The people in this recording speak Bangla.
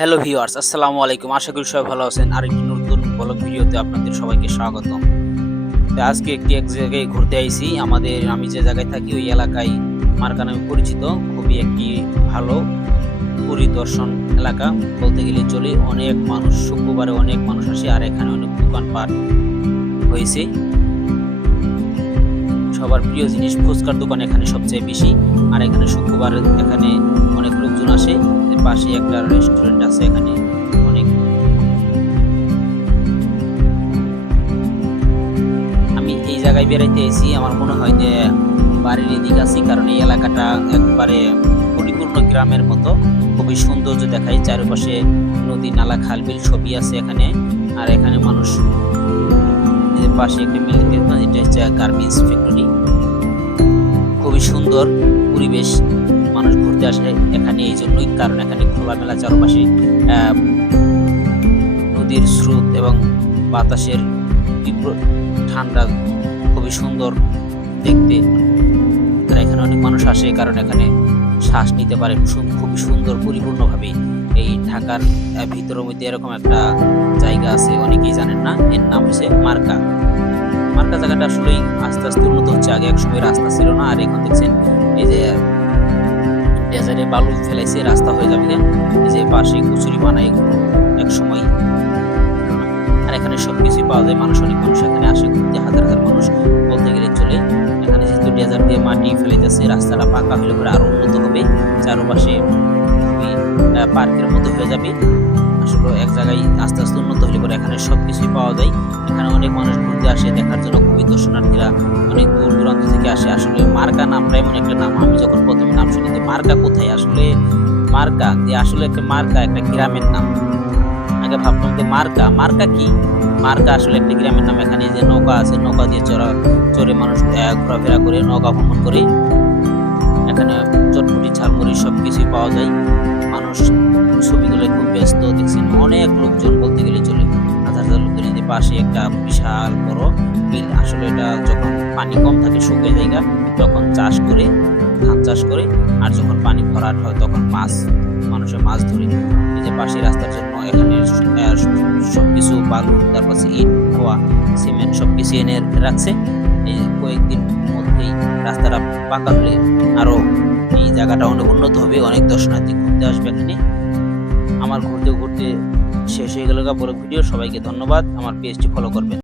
হ্যালো ভিউয়ার্স, আসসালামু আলাইকুম। আশা করি সবাই ভালো আছেন। আরেকটি নতুন ব্লগ ভিডিওতে আপনাদের সবাইকে স্বাগতম। তো আজকে এক জায়গায় ঘুরতে আইছি। আমি যে জায়গায় থাকি ওই এলাকায় মার্কা নামে পরিচিত খুবই একটি ভালো পরিদর্শন এলাকা বলতে গেলে চলে। অনেক মানুষ, শুক্রবারে অনেক মানুষ আসে আর এখানে অনেক দোকানপাট হয়েছে। সবার প্রিয় জিনিস ফুচকার দোকান এখানে সবচেয়ে বেশি। আর এখানে শুক্রবার এখানে অনেক লোকজন আসে। পাশে একটা রেস্টুরেন্ট আছে, এখানে অনেক। আমি এই জায়গায় বেড়াইতে এসেছি, আমার মনে হয় যে বাড়ির এদিকে আছি, কারণ এই এলাকাটা একবারে পরিপূর্ণ গ্রামের মতো। খুবই সৌন্দর্য দেখায়, চারপাশে নদী, নালা, খাল, বিল সবই আছে এখানে। আর এখানে মানুষ, পাশে একটা বিল্ডিং দেখবেন, এটা হচ্ছে গার্মেন্টস ফ্যাক্টরি। খুবই সুন্দর পরিবেশ, মানুষ ঘুরতে আসে এখানে এই জন্যই, কারণ এখানে খোলামেলা চারপাশে নদীর স্রোত এবং বাতাসের তীব্র ঠান্ডা, খুবই সুন্দর দেখতে। আর এখানে অনেক মানুষ আসে কারণ এখানে শ্বাস নিতে পারে খুবই সুন্দর পরিপূর্ণভাবে। এই ঢাকার ভিতরের মধ্যে এরকম একটা জায়গা আছে, অনেকেই জানেন না, এর নাম হচ্ছে মার্কা। মার্কা জায়গাটা আসলেই আস্তে আস্তে উন্নত হচ্ছে। আগে এক সময় রাস্তা ছিল না, আর এখন দেখছেন এই যে ডেজারে বালু ফেলাইছে, রাস্তা হয়ে যাবে। এই যে পাশে কচুরি বানাই, এক সময়। আর এখানে সবকিছুই পাওয়া যায়। অনেক মানুষ এখানে আসে ঘুরতে, হাজার হাজার মানুষ বলতে গেলে চলে। এখানে যেহেতু ডেজার দিয়ে মাটি ফেলাইতেছে, রাস্তাটা পাকা হলে পরে আরো উন্নত হবে, চারপাশে খুবই পার্কের মতো হয়ে যাবে। আসলে এক জায়গায় আস্তে আস্তে উন্নত হলে পরে এখানে সবকিছুই পাওয়া যায়। এখানে অনেক মানুষ ঘুরতে আসে দেখার জন্য, খুবই দর্শনার্থীরা অনেক দূর দূরান্ত থেকে আসে। আসলে মার্কা নামটা এমন একটা নাম, আমি যখন প্রথমে নাম শুনি যে মার্কা কোথায়, আসলে মার্কা আসলে একটা মার্কা, একটা গ্রামের নাম। আগে ভাবতাম যে মার্কা মার্কা কি, মার্কা আসলে একটা গ্রামের নাম। এখানে যে নৌকা আছে, নৌকা দিয়ে চড়ে মানুষ ঘোরাফেরা করে, নৌকা ভ্রমণ করে। এখানে চটপটি, ঝালমুড়ি সবকিছুই পাওয়া যায়। মানুষ ছবি তুলে খুব ব্যস্ত, দেখছেন অনেক লোকজন বলতে গেলে চলে, হাজার হাজার লোকজন। এদের পাশে একটা বিশাল বড় বিল। আসলে এটা যখন পানি কম থাকে, শুকিয়ে জায়গা, তখন চাষ করে, ধান চাষ করে। আর যখন পানি ভরাট হয় তখন মানুষের মাছ ধরে। এই যে পাশে রাস্তার জন্য এখানে সবকিছু বালু, তারপর ইট, খোয়া, সিমেন্ট সবকিছু এনে রাখছে। এই কয়েকদিন মধ্যেই রাস্তাটা পাকা হলে আরো এই জায়গাটা অনেক উন্নত হবে, অনেক দর্শনার্থী ঘুরতে আসবে এখানে। আমার ঘুরতে ঘুরতে শেষ হয়ে গেল বড় ভিডিও। সবাইকে ধন্যবাদ, আমার পেজটি ফলো করবেন।